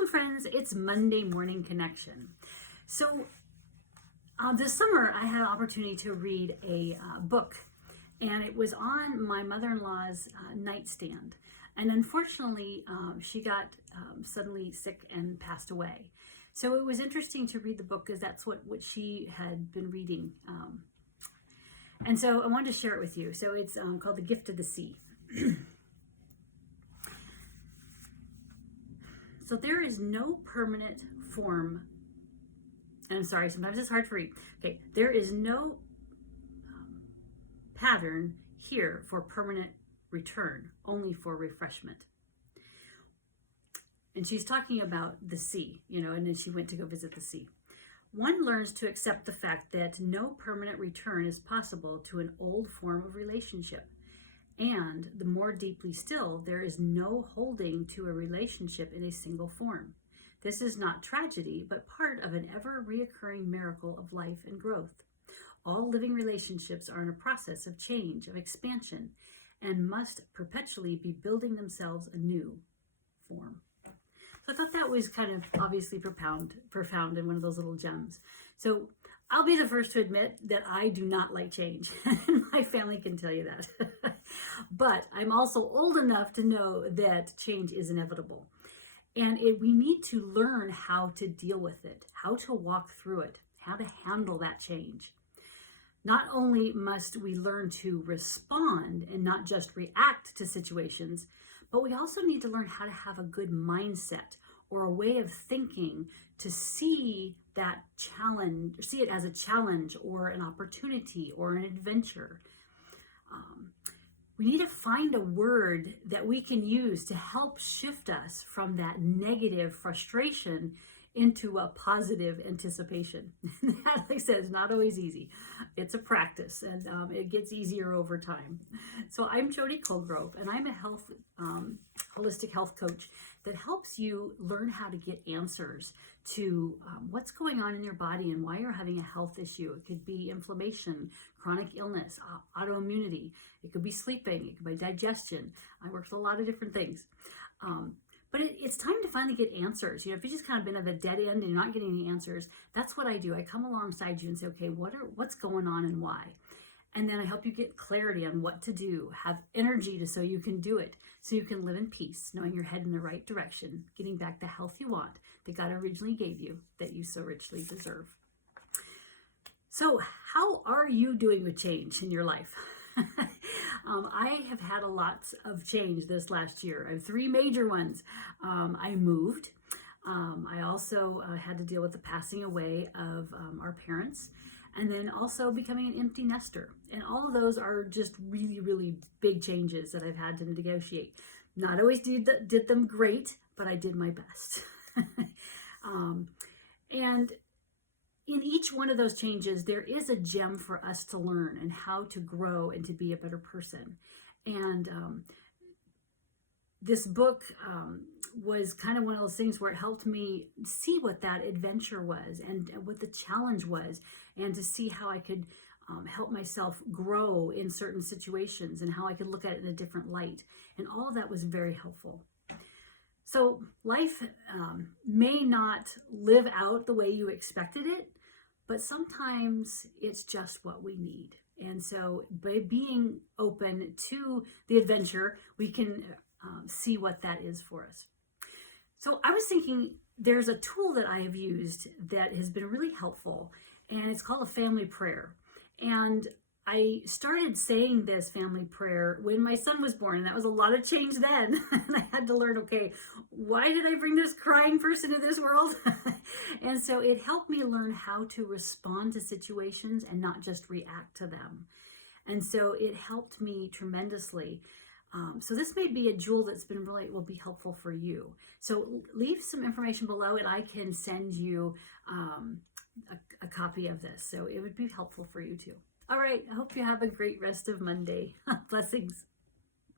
Welcome, friends. It's Monday Morning Connection. So this summer, I had an opportunity to read a book, and it was on my mother-in-law's nightstand. And unfortunately, she got suddenly sick and passed away. So it was interesting to read the book because that's what she had been reading. And so I wanted to share it with you. So it's called The Gift of the Sea. So there is no permanent form, and I'm sorry, sometimes it's hard to read. Okay, there is no pattern here for permanent return, only for refreshment. And she's talking about the sea, and then she went to go visit the sea. One learns to accept the fact that no permanent return is possible to an old form of relationship. And the more deeply still, there is no holding to a relationship in a single form. This is not tragedy, but part of an ever-reoccurring miracle of life and growth. All living relationships are in a process of change, of expansion, and must perpetually be building themselves a new form. So I thought that was kind of obviously profound and one of those little gems. So I'll be the first to admit that I do not like change. My family can tell you that. But I'm also old enough to know that change is inevitable. And we need to learn how to deal with it, how to walk through it, how to handle that change. Not only must we learn to respond and not just react to situations, but we also need to learn how to have a good mindset or a way of thinking to see that challenge, see it as a challenge or an opportunity or an adventure. We need to find a word that we can use to help shift us from that negative frustration into a positive anticipation. That, like I said, is not always easy. It's a practice, and it gets easier over time. So I'm Jody Colegrove, and I'm a holistic health coach that helps you learn how to get answers to what's going on in your body and why you're having a health issue. It could be inflammation, chronic illness, autoimmunity. It could be sleeping. It could be digestion. I work with a lot of different things. But it's time to finally get answers. If you've just kind of been at a dead end and you're not getting any answers, that's what I do. I come alongside you and say, okay, what's going on and why? And then I help you get clarity on what to do, have energy so you can do it, so you can live in peace, knowing you're heading in the right direction, getting back the health you want, that God originally gave you, that you so richly deserve. So how are you doing with change in your life? I have had a lot of change this last year. I have 3 major ones. I moved. I also had to deal with the passing away of our parents, and then also becoming an empty nester. And all of those are just really, really big changes that I've had to negotiate. Not always did them great, but I did my best. And in each one of those changes, there is a gem for us to learn and how to grow and to be a better person. And this book was kind of one of those things where it helped me see what that adventure was and what the challenge was, and to see how I could help myself grow in certain situations and how I could look at it in a different light. And all of that was very helpful. So life may not live out the way you expected it, but sometimes it's just what we need. And so by being open to the adventure, we can see what that is for us. So I was thinking there's a tool that I have used that has been really helpful, and it's called a family prayer. And I started saying this family prayer when my son was born, and that was a lot of change then. And I had to learn, okay, why did I bring this crying person into this world? And so it helped me learn how to respond to situations and not just react to them. And so it helped me tremendously. So this may be a jewel that's been will be helpful for you. So leave some information below, and I can send you a copy of this. So it would be helpful for you too. All right, I hope you have a great rest of Monday. Blessings.